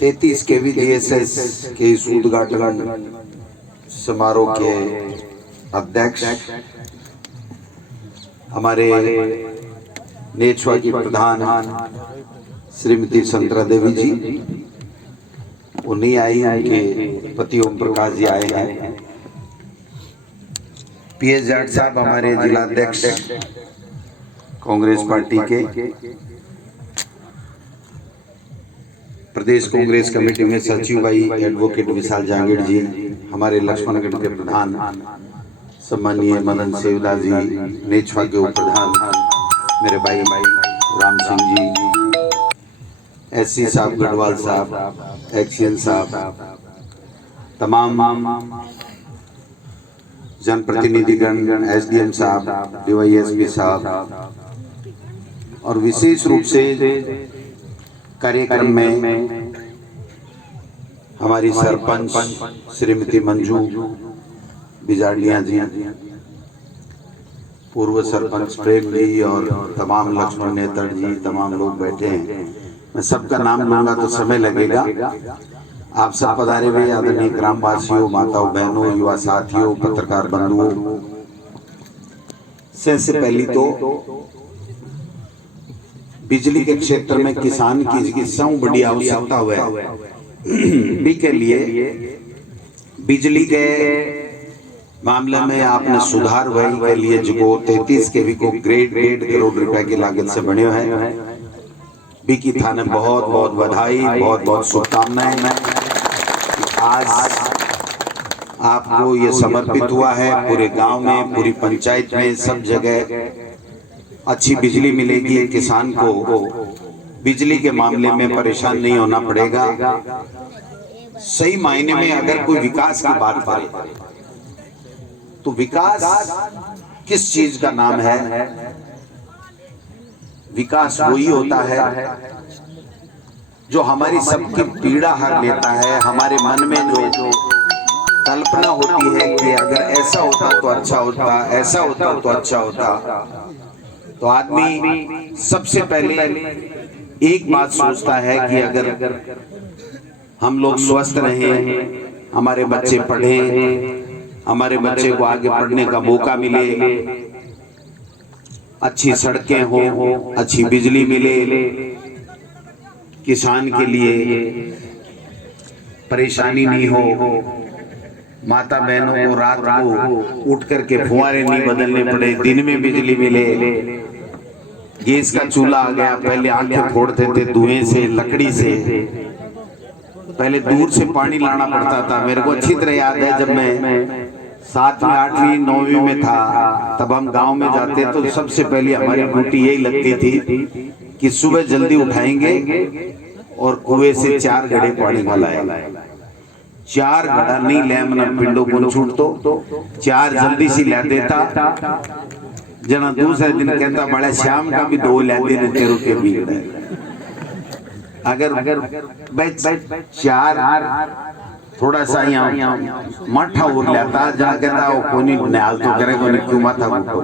33 KVDSS के इस उद्घाटन समारोह के अध्यक्ष हमारे नेछवा की प्रधान श्रीमती संतरा देवी जी, वो नहीं आई, उनके पति ओम प्रकाश जी आए हैं। PS जाट साहब हमारे जिलाध्यक्ष कांग्रेस पार्टी के, प्रदेश कांग्रेस कमेटी में सचिव भाई एडवोकेट विशाल जांगीड़ जी, हमारे लक्ष्मणगढ़ के प्रधान सम्मानीय मदन सेवदास जी, नेछवा के उप प्रधान मेरे भाई राम सिंह जी, SC साहब, गढ़वाल साहब, एक्सीएन साहब, तमाम जनप्रतिनिधिगण, SDM साहब, DYSP साहब, और विशेष रूप से कार्यक्रम में हमारी सरपंच श्रीमती मंजू बिजाड़िया जी, पूर्व सरपंच प्रेम जी और तमाम लक्ष्मण नेतर जी, तमाम लोग बैठे हैं। मैं सबका नाम लूंगा तो समय लगेगा। आप सब पधारे हुए आदरणीय ग्रामवासियों, माताओं, बहनों, युवा साथियों, पत्रकार बंधुओं, से पहली तो बिजली के क्षेत्र में किसान की सौ बड़ी आवश्यकता हुआ है के लिए बिजली के मामले में आपने सुधार हुई के लिए जो 33 KV को ग्रेड 1.5 करोड़ रुपए की लागत से बने हैं। बीकी थाने बहुत बहुत बधाई, बहुत बहुत शुभकामनाएं। आज आपको ये समर्पित हुआ है, पूरे गांव में, पूरी पंचायत में, सब जगह अच्छी बिजली मिलेगी। किसान को बिजली के मामले में परेशान नहीं होना पड़ेगा। सही मायने में अगर कोई विकास की बात करे तो विकास किस चीज का नाम है? विकास वही होता है जो हमारी सबकी पीड़ा हर लेता है। हमारे मन में जो कल्पना होती है कि अगर ऐसा होता तो अच्छा होता, ऐसा होता तो अच्छा होता, तो आदमी सबसे पहले एक बात सोचता है कि अगर हम लोग स्वस्थ रहें, हमारे बच्चे पढ़ें, हमारे बच्चे को आगे पढ़ने का मौका मिले, अच्छी सड़कें हो, अच्छी बिजली मिले, किसान के लिए परेशानी नहीं हो, माता बहनों को रात को उठ करके फुहारे नहीं बदलने पड़े, दिन में बिजली मिले। गैस का चूल्हा आ गया, पहले आंखें फोड़ते थे धुएं से, लकड़ी से, पहले दूर से पानी लाना पड़ता था। मेरे को अच्छी तरह याद है, जब मैं 7वीं 8वीं 9वीं में था, तब हम गांव में जाते तो सबसे पहले हमारी ड्यूटी यही लगती थी कि सुबह जल्दी उठाएंगे और कुएं से 4 घड़े पानी का लाएंगे। 4 घड़ा नहीं ले मना पिंडों को छूट तो 4 जल्दी सी ला देता। जना दूसरे दिन कहता बड़ा शाम का भी 2 ला देने तेरे के बिगड़े। अगर 4 थोड़ा सा यहाँ मठा उड़ लेता, जहाँ कहता वो कोनी न्याल तो करे, कोनी क्यों माथा घुटो।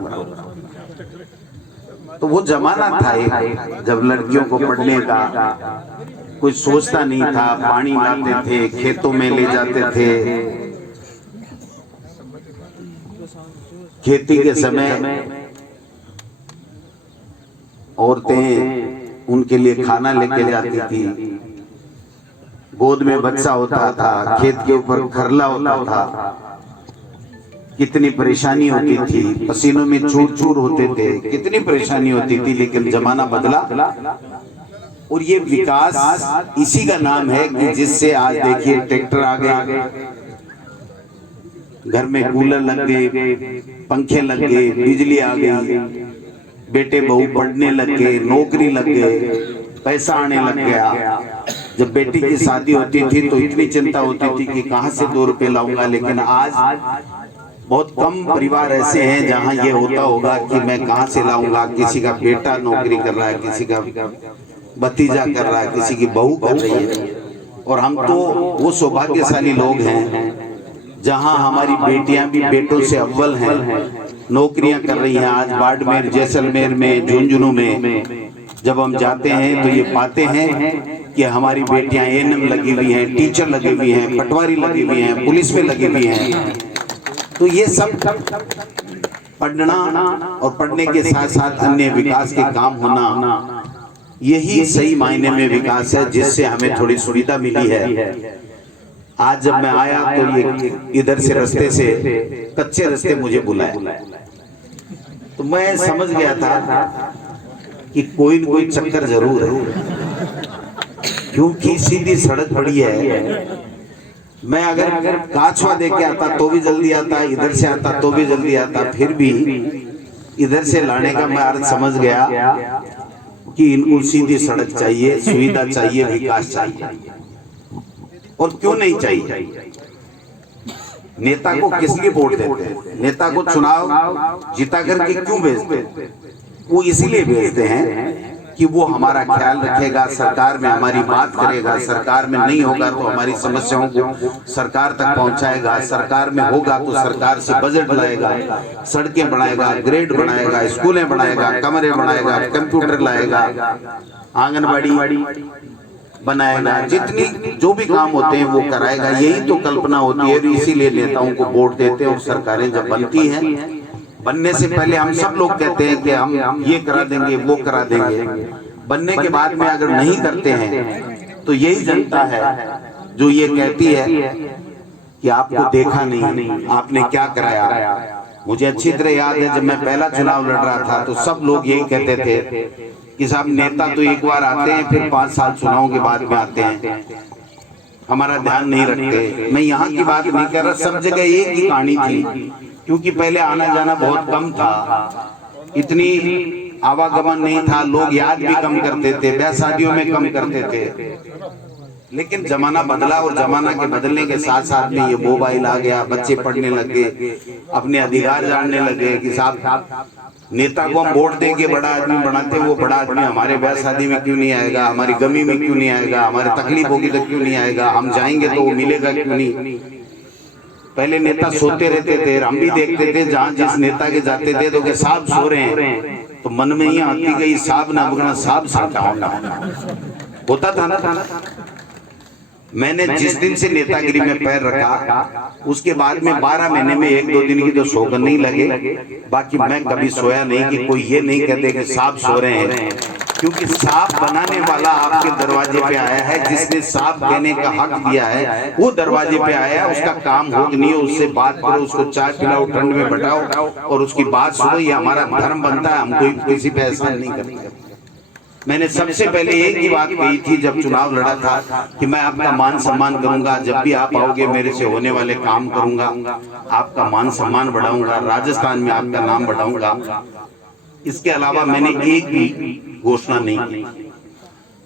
तो वो जमाना था एक, जब लड़कियों को पढ़ने का कुछ सोचता नहीं था। पानी लाते थे, खेतों में ले जाते थे, खेती के समय औरतें उनके लिए खाना लेके जाती थी, गोद में बच्चा होता था, खेत के ऊपर खरला होता था, कितनी परेशानी होती थी, पसीनों में चूर चूर होते थे, कितनी परेशानी होती थी। लेकिन जमाना बदला और ये विकास इसी का नाम है कि जिससे आज देखिए ट्रैक्टर आ गए, घर में कूलर लग गए, पंखे लग गए, बिजली आ गई, बेटे बहू पढ़ने लग गए, नौकरी लग गए, पैसा आने लग गया। जब बेटी की शादी होती थी तो इतनी चिंता होती थी कि कहां से 2 रुपए लाऊंगा। लेकिन आज बहुत कम परिवार ऐसे हैं जहां ये होता होगा कि मैं कहां से लाऊंगा। किसी का बेटा नौकरी कर रहा है, किसी का भतीजा कर रहा है, किसी की बहू कर रही है। और हम तो वो सौभाग्यशाली लोग हैं जहां हमारी बेटियां भी बेटों से अव्वल हैं, नौकरियां कर रही हैं। आज बाड़मेर, जैसलमेर में, झुंझुनू में जब हम जाते हैं तो ये पाते हैं कि हमारी बेटियां एएनएम लगी हुई हैं, टीचर लगी हुई हैं, पटवारी लगी हुई हैं, पुलिस में लगी हुई हैं। तो ये सब पढ़ना और पढ़ने के साथ साथ अन्य विकास के काम होना, यही सही मायने में विकास है, जिससे हमें थोड़ी सुविधा मिली है। आज जब मैं आया तो ये इधर से रास्ते से कच्चे रास्ते मुझे बुलाए, तो मैं समझ गया था कि कोई न कोई चक्कर जरूर है, क्योंकि सीधी सड़क पड़ी है। मैं अगर काछवा देके आता तो भी जल्दी आता, इधर से आता तो भी जल्दी आता, फिर भी इधर से लाने का मैं अर्थ समझ गया कि इनको सीधी सड़क चाहिए, सुविधा चाहिए, विकास चाहिए। और क्यों नहीं चाहिए? नेता को किस लिए वोट देते हैं? नेता को चुनाव जिता करके क्यों भेजते हैं? वो इसीलिए भेजते हैं कि वो हमारा ख्याल रखेगा, सरकार में हमारी बात करेगा, सरकार में नहीं होगा तो हमारी समस्याओं को सरकार तक पहुंचाएगा, सरकार में होगा तो सरकार से बजट लाएगा, सड़कें बनाएगा, ग्रेड बनाएगा, स्कूलें बनाएगा, कमरे बनाएगा, कंप्यूटर लाएगा, आंगनबाड़ी बनाएगा, जितनी जो भी काम होते हैं वो कराएगा। यही तो कल्पना होती है, इसीलिए नेताओं को वोट देते हैं। और सरकारें जब बनती हैं, बनने से पहले हम सब लोग कहते हैं कि हम ये करा देंगे, वो करा देंगे। बनने के बाद में अगर नहीं करते हैं तो यही जनता है जो ये कहती है कि आपको देखा नहीं, आपने क्या कराया। मुझे अच्छी तरह याद है, जब मैं पहला चुनाव लड़ रहा था तो सब लोग यही कहते थे कि साहब नेता तो एक बार आते हैं, फिर 5 साल चुनाव के बाद में आते हैं, हमारा ध्यान नहीं रखते। मैं यहाँ की बात नहीं कर रहा, सब जगह एक ही कहानी थी, क्योंकि पहले आना जाना बहुत कम था, इतनी आवागमन नहीं था, लोग याद भी कम करते थे, ब्याह शादियों में कम करते थे। लेकिन जमाना बदला, और जमाना के बदलने के साथ साथ में ये मोबाइल आ गया, बच्चे पढ़ने लगे, अपने अधिकार जानने लगे कि साहब नेता को हम वोट देके बड़ा आदमी बनाते हैं, वो बड़ा आदमी हमारे ब्याह शादी में क्यों नहीं आएगा, हमारी गमी में क्यों नहीं आएगा, हमारे तकलीफ होगी तो क्यों नहीं आएगा, हम जाएंगे तो वो मिलेगा क्यों नहीं। पहले नेता सोते रहते थे, हम भी देखते थे, जहाँ जिस नेता के जाते थे तो साहब सो रहे हैं, तो मन में ही आती गई साहब ना बगना, साहब होता था ना। मैंने जिस दिन से नेतागिरी में पैर रखा, उसके बाद में 12 महीने में 1-2 दिन की तो सोगन नहीं लगे, बाकी मैं कभी सोया नहीं कि कोई ये नहीं कहते कि साहब सो रहे हैं। क्योंकि साहब बनाने वाला आपके दरवाजे पे आया है, जिसने साहब कहने का हक दिया है वो दरवाजे पे आया है, उसका काम हो कि नहीं हो, उससे बात करो, उसको चाय पिलाओ, ठंड में बैठाओ और उसकी बात सुनो। ये हमारा धर्म बनता है, हम कोई किसी पे एहसान नहीं करते। मैंने सबसे पहले एक ही बात कही थी जब चुनाव लड़ा था कि मैं आपका मान सम्मान करूंगा, जब भी आप आओगे मेरे से होने वाले काम करूंगा, आपका मान सम्मान बढ़ाऊंगा, राजस्थान में आपका नाम बढ़ाऊंगा। इसके अलावा मैंने एक भी घोषणा नहीं की,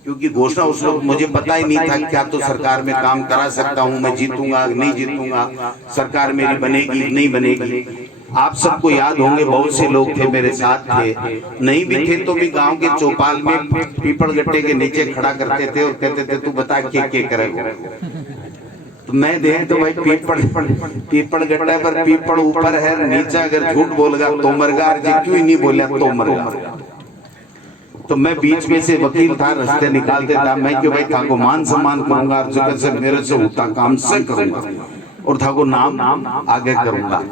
क्योंकि घोषणा उस वक्त मुझे पता ही नहीं था क्या तो सरकार में काम करा सकता हूं, मैं जीतूंगा नहीं जीतूंगा, सरकार मेरी बनेगी नहीं बनेगी। आप सबको याद होंगे, बहुत से लोग थे मेरे साथ थे, नहीं भी थे तो भी गांव के चौपाल में पीपल गट्टे के नीचे खड़ा करते थे और कहते थे तू बता क्या करेगा। तो मैं देख तो भाई पीपल गट्टा पर पीपल ऊपर है, नीचे अगर झूठ बोलेगा तो मरगा, क्यों ही नहीं बोला तो मरगा। तो मैं बीच में से वकील था, रास्ते निकालते था, मैं क्यों भाई था को मान सम्मान करूंगा, जगह से मेरे से होता काम से करूंगा और था को नाम आगे करूंगा।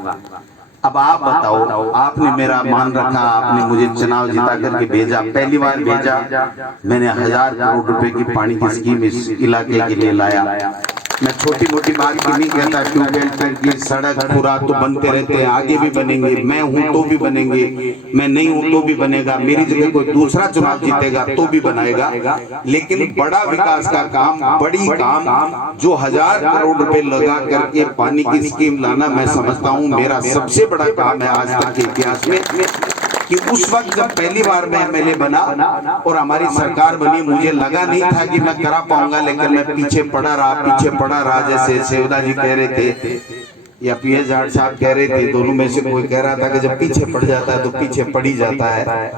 अब आप बताओ, आपने मेरा मान रखा, आपने मुझे चुनाव जिता करके भेजा, पहली बार भेजा, मैंने 1000 करोड़ रुपए की पानी की स्कीम इस इलाके के लिए लाया। मैं छोटी मोटी बात की नहीं कहता, ट्यूबवेल, टंकी, सड़क पूरा तो बनते रहते हैं, आगे भी बनेंगे, मैं हूं तो भी बनेंगे, मैं नहीं हूं तो भी बनेगा, मेरी जगह कोई दूसरा चुनाव जीतेगा तो भी बनाएगा। लेकिन बड़ा विकास का काम, बड़ी काम जो 1000 करोड़ रुपए लगा करके पानी की स्कीम लाना, मैं समझता हूँ मेरा सबसे बड़ा काम है आज तक के इतिहास में। कि उस वक्त जब पहली बार मैं एमएलए बना और हमारी सरकार बनी, मुझे लगा नहीं था कि मैं करा पाऊंगा, लेकिन मैं पीछे पड़ा रहा। जैसे सेवदा जी कह रहे थे या पीएस जाट साहब कह रहे थे, दोनों में से कोई कह रहा था कि जब पीछे पड़ जाता है तो पीछे पड़ ही जाता है।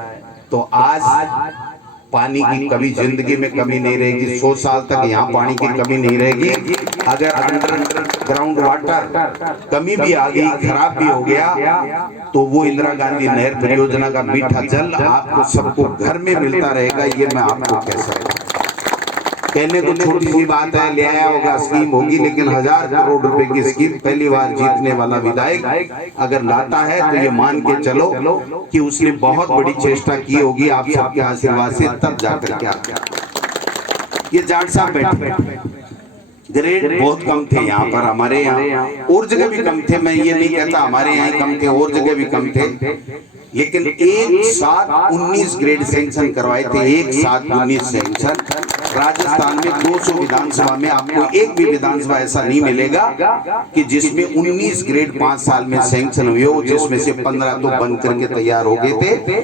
तो आज पानी की कभी जिंदगी में कमी नहीं रहेगी, 100 साल तक यहाँ पानी की कमी नहीं रहेगी। अगर अंडरग्राउंड वाटर कमी भी आ गई, खराब भी हो गया, तो वो इंदिरा गांधी नहर परियोजना का मीठा जल आपको सबको घर में मिलता रहेगा, ये मैं आपको कह सकता हूँ। कहने को छोटी सी बात है, ले आया होगा, स्कीम होगी, लेकिन 1000 करोड़ रुपए की स्कीम पहली बार जीतने वाला विधायक अगर लाता है तो ये मान के चलो कि उसने बहुत बड़ी चेष्टा की होगी आप सबके आशीर्वाद से, तब जाकर क्या। ये जाट साहब बैठे, ग्रेड बहुत कम थे यहाँ पर, हमारे यहाँ और जगह भी कम थे, मैं ये नहीं कहता हमारे यहाँ कम थे, और जगह भी कम थे, लेकिन एक साथ 19 ग्रेड सैंक्शन करवाए थे, एक साथ 19 सैंक्शन। राजस्थान में 200 विधानसभा में आपको एक भी विधानसभा ऐसा नहीं मिलेगा कि जिसमें 19 ग्रेड 5 साल में सैंक्शन हुए हो, जिसमें से 15 तो बन करके तैयार हो गए थे।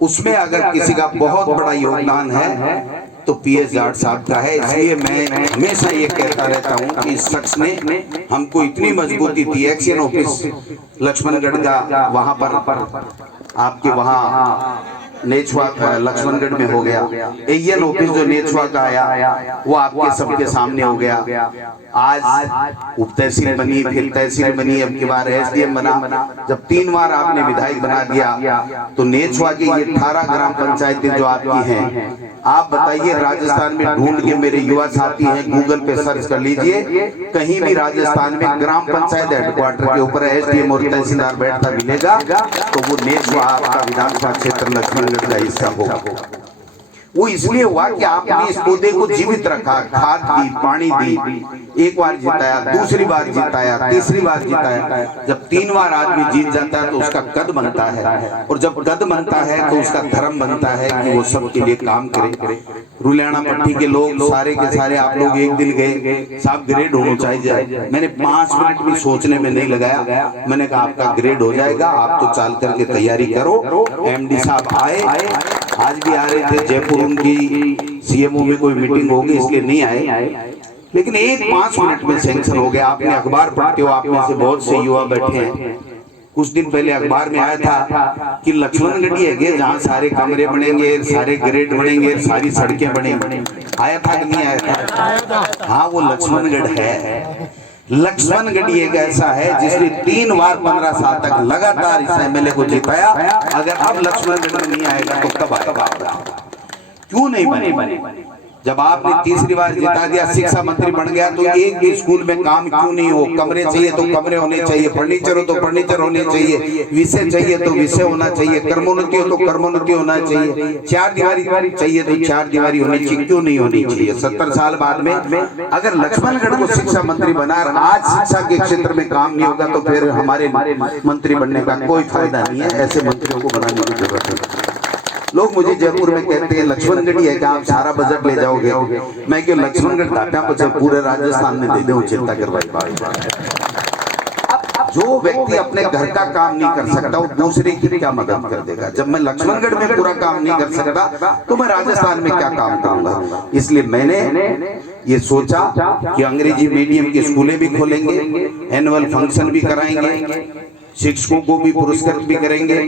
उसमें अगर किसी का बहुत बड़ा योगदान है तो पीएस जाट साहब का है। इसलिए मैं हमेशा ये कहता रहता हूँ कि इस शख्स ने हमको इतनी मजबूती दी। एक्शन ऑफिस लक्ष्मणगढ़ का वहां पर आपके वहां नेछवा लक्ष्मणगढ़ में हो गया, एएन ऑफिस जो नेछवा का आया वो आपके सबके सामने हो गया। आज उप तहसील बनी, फिर तहसील बनी, अब की बार एसडीएम बना। जब 3 बार आपने विधायक बना दिया तो नेछवा की ये 18 ग्राम पंचायतें जो आपकी हैं, आप बताइए राजस्थान में ढूंढ के मेरे युवा साथी हैं, गूगल पे सर्च कर लीजिए, कहीं भी राजस्थान में ग्राम पंचायत हेडक्वार्टर के ऊपर एसडीएम और तहसीलदार बैठता मिलेगा तो वो नेछवा आपका विधानसभा क्षेत्र लक्ष्मणगढ़ का हिस्सा होगा। वो इसलिए हुआ कि आपने इस पौधे को जीवित रखा, खाद दी, पानी दी, एक बार जिताया, दूसरी बार जिताया, तीसरी बार जिताया। जब 3 बार आदमी जीत जाता है तो उसका कद बनता है, और जब कद बनता है तो उसका धर्म बनता है कि वो सबके लिए काम करे। रुलियाना पट्टी के लोग सारे के सारे, आप लोग एक दिन गए साहब ग्रेड होना चाहिए, मैंने 5 मिनट भी सोचने में नहीं लगाया, मैंने कहा आपका ग्रेड हो जाएगा, आप तो चाल करके तैयारी करो। एमडी साहब आए, आज भी आ रहे थे, जयपुर उनकी सीएमओ में कोई मीटिंग होगी इसलिए नहीं आए, लेकिन 5 मिनट में सैंक्शन हो गया। आपने अखबार पढ़ते हो, आप में से बहुत से युवा बैठे हैं, कुछ दिन पहले अखबार में आया था कि लक्ष्मणगढ़ है जहाँ सारे कमरे बनेंगे, सारे ग्रेड बनेंगे, सारी सड़कें बनेंगी। आया था कि नहीं आया था? हाँ, वो लक्ष्मणगढ़ है। लक्ष्मणगढ़ एक ऐसा है जिसने 3 बार 15 साल तक लगातार इस एमएलए को जिताया। अगर अब लक्ष्मणगढ़ में नहीं आएगा तो कब आएगा? क्यों नहीं बने? जब आपने तीसरी बार जिता दिया, शिक्षा मंत्री बन गया, तो एक भी स्कूल में काम क्यों नहीं हो? कमरे चाहिए तो कमरे होने चाहिए, फर्नीचर हो तो फर्नीचर होने चाहिए, विषय चाहिए तो विषय होना चाहिए, कर्मोन्नति हो तो कर्मोन्नति होना चाहिए, 4 दीवारी चाहिए तो 4 दीवारी होनी चाहिए। क्यों नहीं होनी चाहिए? 70 साल बाद में अगर लक्ष्मणगढ़ को शिक्षा मंत्री बना, आज शिक्षा के क्षेत्र में काम नहीं होगा तो फिर हमारे मंत्री बनने का कोई फायदा नहीं है। ऐसे मंत्रियों को बनाने की जरूरत है। लोग मुझे जयपुर में कहते हैं लक्ष्मणगढ़ है कि आप सारा बजट ले जाओगे, मैं क्यों लक्ष्मणगढ़ घाटा बजट पूरे राजस्थान में दे दूं, चिंता करवाई। जो व्यक्ति अपने घर का काम नहीं कर सकता वो दूसरे की क्या मदद कर देगा? जब मैं लक्ष्मणगढ़ में पूरा काम नहीं कर सकता तो मैं राजस्थान में क्या काम करूंगा? इसलिए मैंने ये सोचा कि अंग्रेजी मीडियम की स्कूलें भी खोलेंगे, एनुअल फंक्शन भी कराएंगे, शिक्षकों को भी पुरस्कृत भी करेंगे,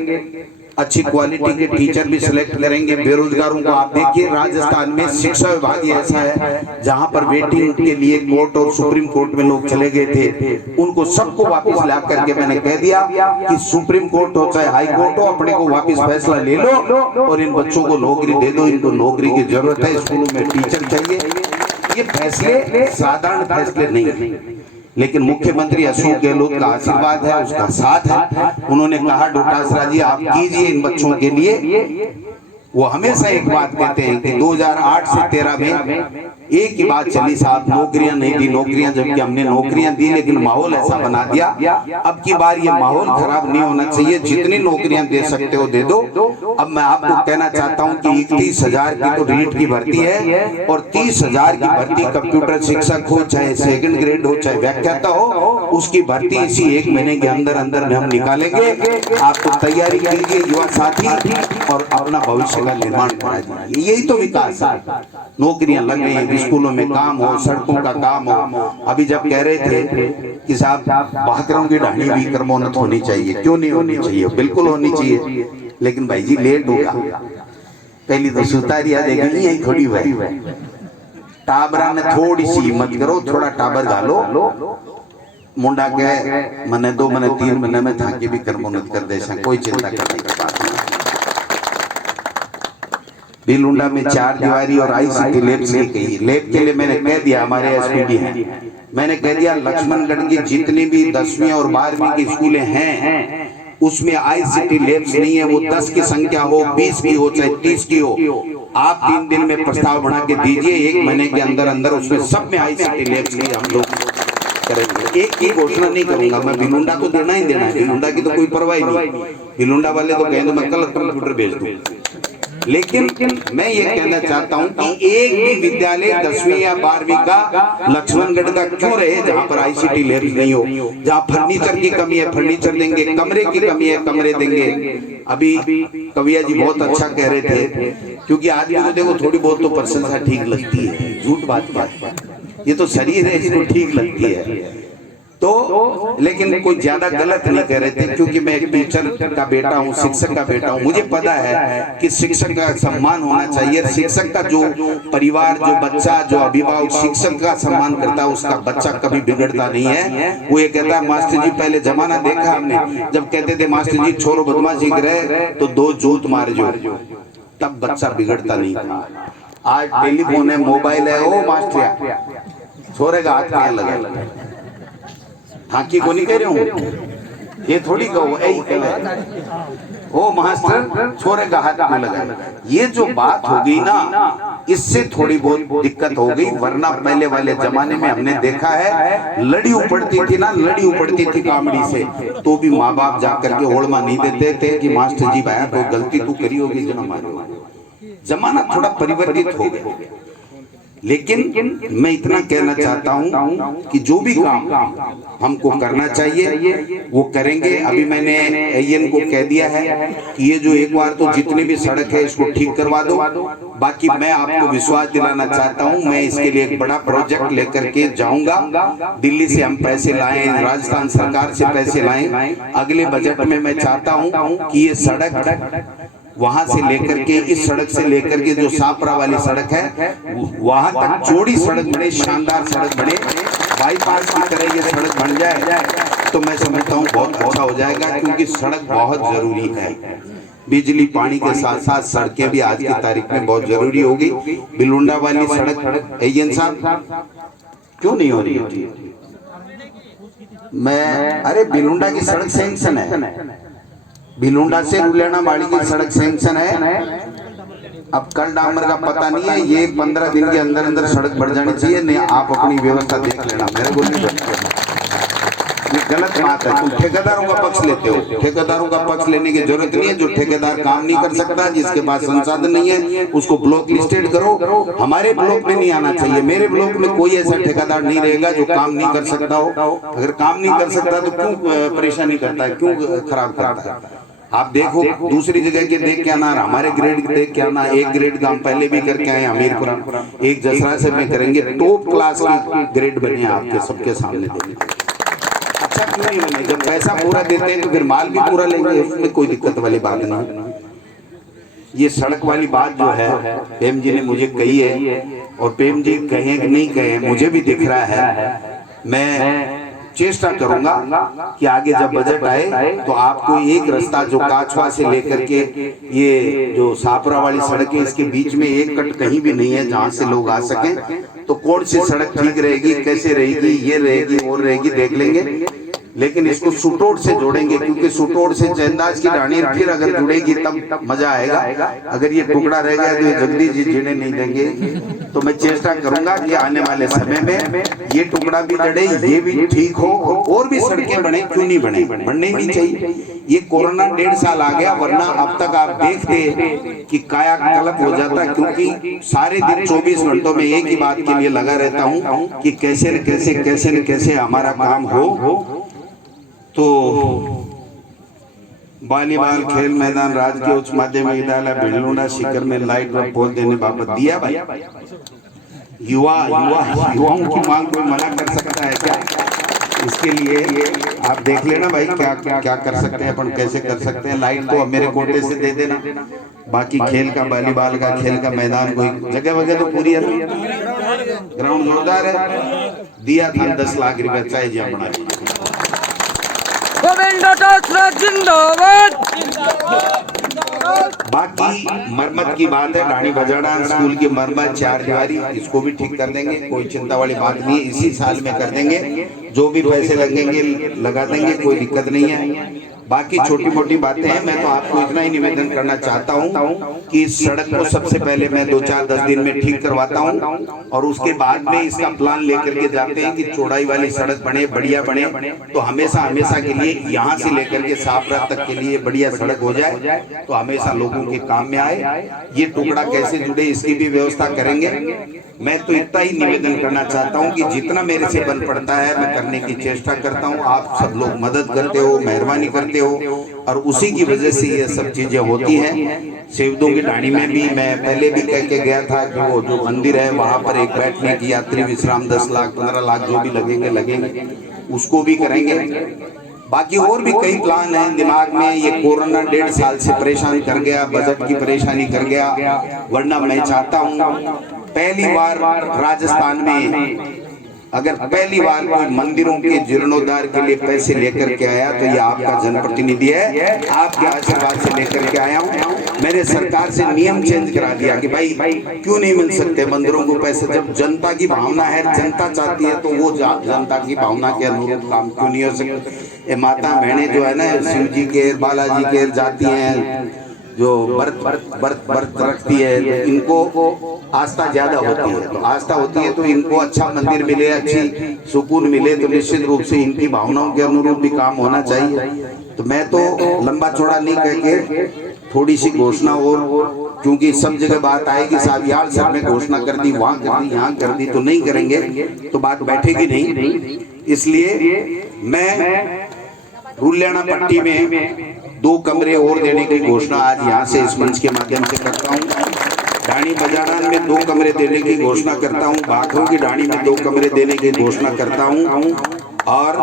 अच्छी क्वालिटी के टीचर भी सिलेक्ट करेंगे। बेरोजगारों को आप देखिए, राजस्थान में शिक्षा विभाग ऐसा है जहां पर वेटिंग के लिए कोर्ट और सुप्रीम कोर्ट में लोग चले गए थे, उनको सबको वापस ला करके मैंने कह दिया कि सुप्रीम कोर्ट हो चाहे हाई कोर्ट हो, अपने को वापस फैसला ले लो और इन बच्चों को नौकरी दे दो। इनको नौकरी की जरूरत है, स्कूलों में टीचर चाहिए। ये फैसले साधारण फैसले नहीं, लेकिन मुख्यमंत्री अशोक गहलोत का आशीर्वाद है, उसका साथ है। उन्होंने कहा डोटासरा जी आप कीजिए इन बच्चों के लिए। वो हमेशा एक बात कहते हैं कि 2008 से 13 में एक ही बात चली साहब, नौकरियां नहीं दी, नौकरियां, जबकि हमने नौकरियां दी लेकिन माहौल ऐसा बना दिया। अब की बार ये माहौल खराब नहीं होना चाहिए, जितनी नौकरियां दे सकते हो दे दो। अब मैं आपको कहना चाहता हूं कि 31,000 की तो रीट की भर्ती है और 30,000 की भर्ती कंप्यूटर शिक्षक हो, चाहे सेकंड ग्रेड हो, चाहे व्याख्याता हो, उसकी भर्ती इसी 1 महीने के अंदर अंदर में हम निकालेंगे। आपको तैयारी कीजिए युवा साथी और अपना भविष्य का निर्माण कराइए। यही तो विकास है। नौकरियां लग रही हैं, स्कूलों में काम हो, सड़कों का काम हो। अभी जब कह रहे थे कि साहब बहादुरों की ढाणी भी कर्मोन्नत होनी चाहिए, क्यों नहीं होनी चाहिए? बिल्कुल होनी चाहिए, लेकिन भाई जी लेट होगा। पहली तो सुतारिया देगी, यही थोड़ी भाई टाबरा ने थोड़ी सी हिम्मत करो, थोड़ा टाबर घालो, मुंडा के मने 2 मने 3 महीने में था कि भी कर्मोन्नत कर दे, कोई चिंता करने की बात नहीं। बिलुंडा में 4 दीवारी और ICT लैब की गई। लैब के लिए मैंने कह दिया, हमारे एसपीडी हैं, मैंने कह दिया लक्ष्मणगढ़ की जितनी भी 10वीं और 12वीं की स्कूलें हैं उसमें ICT लैब्स नहीं है। वो 10 की संख्या हो, 20 की हो, चाहे 30 की हो, आप 3 दिन में प्रस्ताव बना के दीजिए, 1 महीने के अंदर अंदर उसमें सब में ICT लैब्स की हम लोग करेंगे। एक की घोषणा नहीं करूंगा मैं, बिलुंडा तो देना ही देना है, बिलुंडा की तो कोई परवाह नहीं। बिलुंडा वाले तो कहें तो मैं कल कंप्यूटर भेज दूं, लेकिन मैं ये कहना चाहता हूं कि एक भी विद्यालय 10वीं या 12वीं का लक्ष्मणगढ़ का क्यों रहे जहां पर ICT लैब नहीं हो। जहां फर्नीचर की कमी है फर्नीचर देंगे, कमरे की कमी है कमरे देंगे। अभी कविया जी बहुत अच्छा कह रहे थे, क्योंकि आदमी को देखो थोड़ी बहुत तो प्रशंसा ठीक लगती है, झूठ बात क्या है, ये तो शरीर है इसको ठीक लगती है। तो लेकिन कोई ज्यादा गलत नहीं कह रहे थे, क्योंकि मैं एक टीचर का बेटा हूँ, शिक्षक का बेटा हूँ, मुझे पता है कि शिक्षक का सम्मान होना चाहिए। शिक्षक का जो परिवार, जो बच्चा, जो अभिभावक शिक्षक का सम्मान करता है उसका बच्चा कभी बिगड़ता नहीं है। वो ये कहता है मास्टर जी, पहले जमाना देखा हमने जब कहते थे मास्टर जी छोरो बदमाशी करे तो 2 जूत मार जो, तब बच्चा बिगड़ता नहीं था। आज टेलीफोन है, मोबाइल है, ओ मास्टर छोरे का हाथ क्या लगा, हाँ की को नहीं कह रहे हूँ, ये थोड़ी कहो ऐ ओ मास्टर छोरे का हाथ क्यों लगा। ये जो बात हो गई ना, इससे थोड़ी बहुत दिक्कत हो गई, वरना पहले वाले जमाने में हमने देखा है लड़ी उपड़ती थी ना, लड़ी उपड़ती थी कामड़ी से, तो भी माँ बाप जाकर के होड़मा नहीं देते थे कि मास्टर जी भाई कोई गलती तू करी होगी जो हमारे। जमाना थोड़ा परिवर्तित हो गया, लेकिन मैं इतना कहना चाहता हूं कि जो भी काम हमको करना चाहिए वो करेंगे। अभी मैंने AN को कह दिया है कि ये जो एक बार तो जितनी भी सड़क है इसको ठीक करवा दो। बाकी मैं आपको विश्वास दिलाना चाहता हूं, मैं इसके लिए एक बड़ा प्रोजेक्ट लेकर के जाऊंगा। दिल्ली से हम पैसे लाएं, राजस्थान सरकार से पैसे लाएं। अगले बजट में मैं चाहता हूं कि ये सड़क वहां से लेकर के, इस सड़क से लेकर के जो सापरा वाली सड़क है वहां तक चौड़ी सड़क बने, शानदार सड़क बने, बाईपास की तरह ये सड़क बन जाए तो मैं समझता हूँ बहुत अच्छा हो जाएगा। क्योंकि सड़क बहुत जरूरी है, बिजली पानी के साथ साथ सड़कें भी आज की तारीख में बहुत जरूरी होगी। बिलुंडा वाली सड़क AN साहब क्यों नहीं हो रही होती, मैं अरे बिलुंडा की सड़क सैंक्शन है, बिलुंडा से रुलेना बाड़ी की सड़क सैंक्शन है। अब कल डामर का पता नहीं है, ये 15 दिन के अंदर अंदर सड़क बढ़ जानी चाहिए। नहीं आप अपनी व्यवस्था देख लेना, मेरे को नहीं ये गलत बात है। तुम ठेकेदारों का पक्ष लेते हो, ठेकेदारों का पक्ष लेने की जरूरत नहीं है। जो ठेकेदार काम नहीं कर सकता, जिसके पास संसाधन नहीं है, उसको ब्लॉक लिस्टेड करो। हमारे ब्लॉक में नहीं आना चाहिए, मेरे ब्लॉक में कोई ऐसा ठेकेदार नहीं रहेगा जो काम नहीं कर सकता हो। अगर काम नहीं कर सकता तो क्यों परेशानी करता है, क्यों खराब करता है। आप देखो दूसरी जगह के देख के आना, हमारे ग्रेड देख के आना। एक ग्रेड का हम पहले भी करके आए हमीरपुरा, एक जसरा से में करेंगे, टॉप क्लास की ग्रेड बने आपके सबके सामने देंगे। अच्छा क्यों नहीं बने, जब पैसा पूरा देते हैं तो फिर माल भी पूरा लेंगे, उसमें कोई दिक्कत वाली बात नहीं। ये सड़क वाली बात जो है प्रेम जी ने मुझे कही है, और प्रेम जी कहें कि नहीं कहें मुझे भी दिख रहा है। मैं चेष्टा करूंगा कि आगे जब बजट आए तो आपको एक रास्ता जो काछवा से लेकर के ये जो सापरा वाली सड़क है, इसके बीच में एक कट कहीं भी नहीं है जहां से लोग आ सकें। तो कौन सी सड़क ठीक रहेगी, कैसे रहेगी, ये रहेगी और रहेगी देख लेंगे। लेकिन इसको सुटोड़ से जोड़ेंगे, क्योंकि सुटोड़ से चंदाज की रानी फिर अगर जुड़ेगी तब मजा आएगा। अगर ये टुकड़ा रह गया तो ये जगदीश जी जीने नहीं देंगे। तो मैं चेष्टा करूंगा कि आने वाले समय में ये टुकड़ा भी जड़े, ये भी ठीक हो, और भी सड़कें बने, क्यों नहीं बने, बनने भी चाहिए। ये कोरोना 1.5 साल आ गया, वरना अब तक आप देखते कि कायाकल्प हो जाता। क्योंकि सारे दिन 24 घंटों में एक ही बात के लिए लगा रहता हूँ कि कैसे न कैसे कैसे न कैसे हमारा काम हो। तो वॉलीबॉल खेल मैदान राजकीय उच्च माध्यमिक विद्यालय बिलुंडा शिखर में लाइट व पोल देने बाबत दिया भाई। युवाओं की मांग कोई मना कर सकता है क्या? इसके लिए आप देख लेना भाई क्या कर सकते हैं अपन, कैसे कर सकते हैं। लाइट तो अब मेरे कोटे से दे देना, बाकी खेल का वॉलीबॉल का खेल का मैदान कोई जगह वगैरह तो पूरी है, ग्राउंड जोरदार है। दिया था 10 लाख रुपए चाहिए अपना। गोविंदा जिंदाबाद। बाकी मरम्मत की बात है, ढाणी बजाड़ा स्कूल की मरम्मत 4 दीवारी, इसको भी ठीक कर देंगे, कोई चिंता वाली बात नहीं है, इसी साल में कर देंगे। जो भी पैसे लगेंगे लगा देंगे, कोई दिक्कत नहीं है। बाकी छोटी मोटी बातें हैं। मैं तो आपको इतना ही निवेदन करना चाहता हूं कि इस सड़क को सबसे पहले मैं 2-4-10 दिन में ठीक करवाता हूं, और उसके बाद में इसका प्लान लेकर के जाते हैं कि चौड़ाई वाली सड़क बने, बढ़िया बने, तो हमेशा हमेशा के लिए यहाँ से लेकर के सापरा तक के लिए बढ़िया सड़क हो जाए, तो हमेशा लोगों के काम में आए। ये टुकड़ा कैसे जुड़े इसकी भी व्यवस्था करेंगे। मैं तो इतना ही निवेदन करना चाहता हूं कि जितना मेरे से बन पड़ता है मैं करने की चेष्टा करता हूं। आप सब लोग मदद करते हो, मेहरबानी करते हो, और उसी की वजह से ये सब चीजें होती हैं। सेवदों की ढाणी में भी मैं पहले भी कह के गया था कि वो जो मंदिर है वहां पर एक बैठने की यात्री विश्राम 10 लाख 15 लाख जो भी लगेंगे उसको भी करेंगे। बाकी और भी कई प्लान हैं दिमाग में। ये कोरोना 1.5 साल से परेशान कर गया, बजट की परेशानी कर गया, वरना मैं चाहता हूँ पहली बार राजस्थान में अगर पहली बार कोई मंदिरों के जीर्णोद्धार के लिए पैसे लेकर के आया तो ये आपका जनप्रतिनिधि है, आपके आशीर्वाद से लेकर के आया हूँ। मैंने सरकार से नियम चेंज करा दिया कि भाई क्यों नहीं मिल सकते मंदिरों को पैसे, जब जनता की भावना है, जनता चाहती है, तो वो जनता की भावना के अनुरूप काम क्यों नहीं हो सकता। ये माता बहनें जो है ना शिव जी के बालाजी के जाती हैं, जो व्रत रखती है, तो इनको आस्था ज्यादा होती है, तो आस्था होती है तो इनको अच्छा मंदिर मिले, अच्छी सुकून मिले, तो निश्चित रूप से इनकी भावनाओं के अनुरूप भी काम होना चाहिए। तो मैं तो लंबा चौड़ा नहीं कह के थोड़ी सी घोषणा, और क्योंकि सब जगह बात आएगी साहब यार सर ने घोषणा कर दी, वहां कर दी, यहाँ कर दी, तो नहीं करेंगे तो बात बैठेगी नहीं। इसलिए मैं रुल्याना पट्टी में 2 कमरे और देने की घोषणा आज यहाँ से इस मंच के माध्यम से करता हूँ। ढाणी बजाड़ा में 2 कमरे देने की घोषणा करता हूँ, भाखरों की ढाणी में 2 कमरे देने की घोषणा करता हूँ, और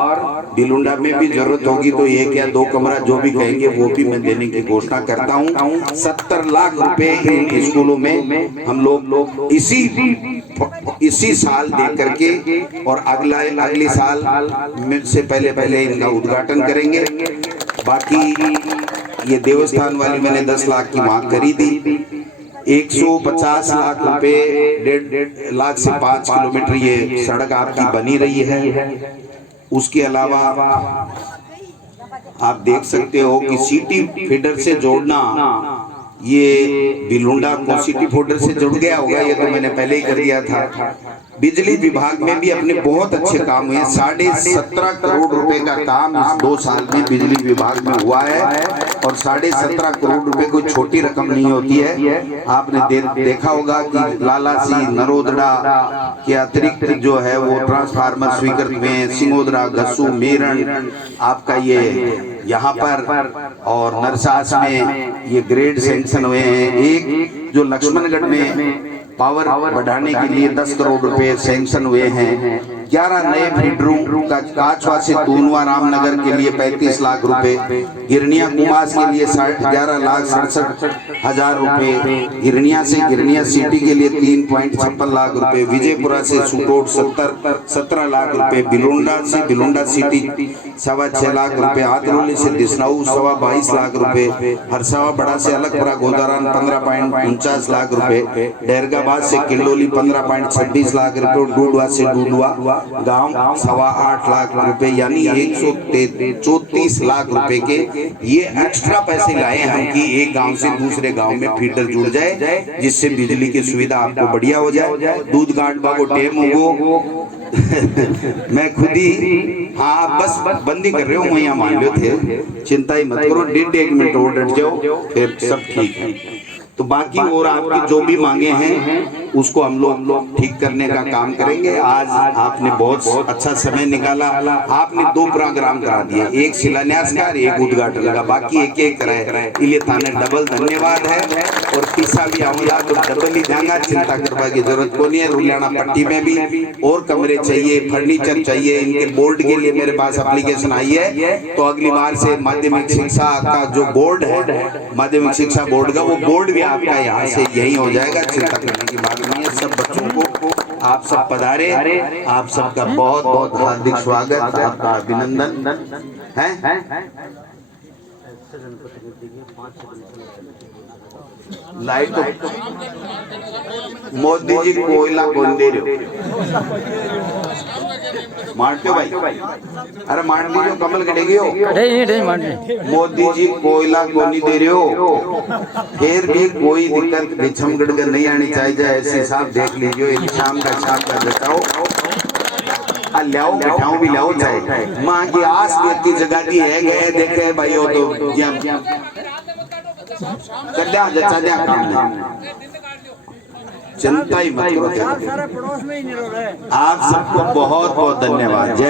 बिलुंडा में भी जरूरत होगी तो 1 या 2 कमरा जो भी कहेंगे वो भी मैं देने की घोषणा करता हूँ। 70 लाख रुपए इन स्कूलों में हम लोग इसी साल दे करके, और अगले साल से पहले इनका उद्घाटन करेंगे। बाकी ये देवस्थान वाली मैंने 10 लाख की मांग करी थी, 150 लाख रुपए 1.5 लाख से 5 किलोमीटर ये सड़क आपकी बनी रही है। उसके अलावा आप देख सकते हो कि सिटी फीडर से जोड़ना, ये बिलुंडा को सिटी फीडर से जुड़ गया होगा, ये तो मैंने पहले ही कर दिया था। बिजली विभाग में भी अपने बहुत अच्छे काम हुए, 17.5 करोड़ रुपए का काम इस 2 साल में बिजली विभाग में हुआ है, और 17.5 करोड़ रुपए कोई छोटी रकम नहीं होती है। आपने देखा होगा कि लालासी नरोदड़ा के अतिरिक्त जो है वो ट्रांसफार्मर स्वीकृत हुए, सिंगोदरा, गस्सू, मेरठ आपका ये यहाँ पर, और नरसास में ये ग्रेड सैंक्शन हुए हैं। एक जो लक्ष्मणगढ़ में पावर बढ़ाने के लिए 10 करोड़ रुपए सैंक्शन हुए हैं। 11 नए फीडरों का काचवा से तूनवा रामनगर के लिए 35 लाख रुपए, गिरनिया कुमास के लिए 11,67,000 रुपए, गिरनिया से गिरनिया सिटी के लिए 3.56 लाख रुपए, विजयपुरा से सुटोट 17 लाख रुपए, बिलुंडा से बिलुंडा सिटी 6.25 लाख रुपए, आतरोली से दिसनाऊ 22 लाख रुपए, हरसावा बड़ा से अलगपुरा गोदारान 15.49 लाख रुपए, डेरगाबाद से किल्लोली 15.26 लाख रुपए, डूडवा से डूडवा गांव 8.25 लाख रुपए, यानी 134 लाख रुपए के ये एक्स्ट्रा पैसे लाए हम कि एक गांव से दूसरे गांव में फीडर जुड़ जाए, जिससे बिजली की सुविधा आपको बढ़िया हो जाए, दूध गांठबा को टेम हो। मैं खुद ही हाँ बस बंदी कर रहे हो, मैं यहाँ मान लो थे, चिंता ही मत करो, 1.5 मिनट और डट जाओ फिर सब ठीक है। तो बाकी और आपकी जो भी मांगे हैं उसको हम लोग ठीक करने का काम करेंगे। आज आपने बहुत अच्छा समय निकाला, आपने 2 प्रोग्राम करा दिए, एक शिलान्यास का, एक उद्घाटन का, बाकी एक कराए, इसलिए थाने डबल धन्यवाद है। और तीसरा भी आऊंगा तो डबल ही जाएगा, चिंता करने की जरूरत को नहीं है। रुल्याना पट्टी में भी और कमरे चाहिए, फर्नीचर चाहिए, इनके बोर्ड के लिए मेरे पास एप्लीकेशन आई है, तो अगली बार से माध्यमिक शिक्षा का जो बोर्ड है, माध्यमिक शिक्षा बोर्ड का, वो बोर्ड भी आपका यहाँ से यही हो जाएगा, चिंता करने की बात नहीं है। सब बच्चों को आप सब पधारे, आप सबका बहुत बहुत हार्दिक स्वागत, आपका अभिनंदन है। लाइट मोदी जी कोयला कौन दे रहे हो? मारते हो भाई, अरे मार दीजिए, कमल कटेगी हो। मोदी जी कोयला कौन नहीं दे रहे हो, फिर भी कोई दिक्कत बिछम गड़कर नहीं आनी चाहिए। ऐसे साहब देख लीजिए, शाम का शाम का बताओ लियाओ बैठाओ भी लियाओ चाहे माँ की आस की जगह दी है गए देखे भाई हो तो कर दिया काम नहीं, चिंता ही मत करो। आप सबको बहुत बहुत धन्यवाद।